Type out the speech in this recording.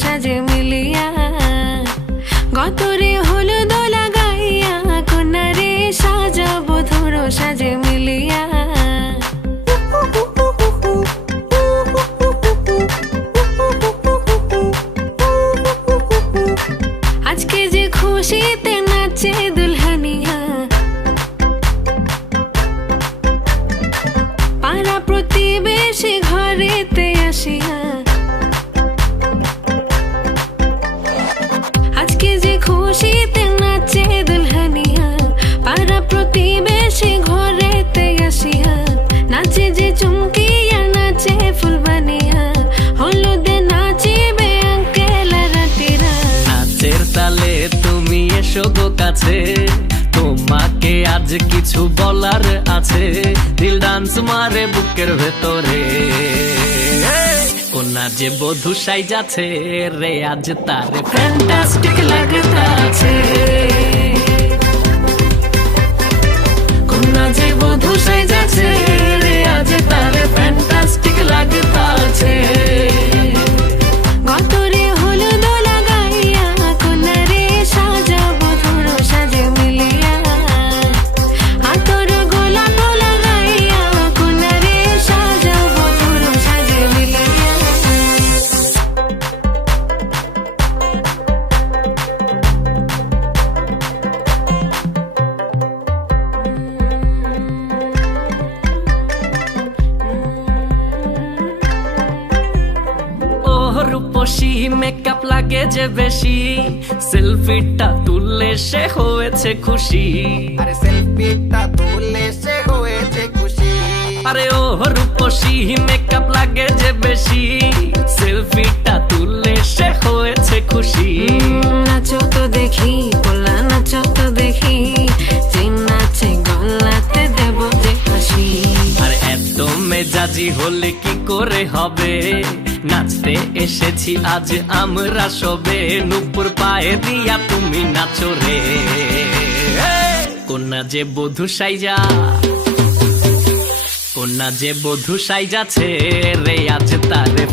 সাজে মিলিয়া গতরে হলুদ লাগাইয়া কন্যারে সাজাবো ধর সাজে মিলিয়া আজকে যে খুশিতে নাচে দুলহানিয়া পাড়া প্রতিবেশী ঘরেতে আসিয়া আজকে যে খুশিতে নাচে দুলহানিয়া পাড়া প্রতিবেশী ঘরেতে আসিয়া নাচে যে চুমকিয়া নাচে ফুলবানিয়া হলুদে নাচিবে আঙ্কেল রাতিরা নাচের তালে তুমি এসো গো কাছে তোমাকে আজ কিছু বলার আছে দিল ডান্স মারে বুকের ভেতরে কোনা যে বধূ সাইজাছে রে আজ তারে ফ্যান্টাস্টিক লাগতাছে কোনা যে বধূ সাইজাছে রে আজ তারে ফ্যান্টাস্টিক লাগতাছে গতরে হলুদ লাগাইয়া কন্যারে সাজাবো ধর সাজে মিলিয়া আতর গোলাপ লাগাইয়া কন্যারে সাজাবো ধর সাজে মিলিয়া রূপসী মেকআপ লাগে যে বেশি সেলফিটা তুললে সে হয়েছে খুশি আরে সেলফিটা তুললে সে হয়েছে খুশি আরে ও রূপসী মেকআপ লাগে যে বেশি সেলফিটা তুললে সে হয়েছে খুশি নাচো তো দেখি পোলা নাচো তো দেখি যে নাচে গলাতে দেব যে হাসি আর এত মেজাজি হলে কি করে হবে নাচতে এসেছি আজ আমরা সবে নুপুর পায়ে দিয়া তুমি নাচো রে কোনা যে বধূ সাইজা কোনা যে বধূ সাইজাছে রে আজ তারে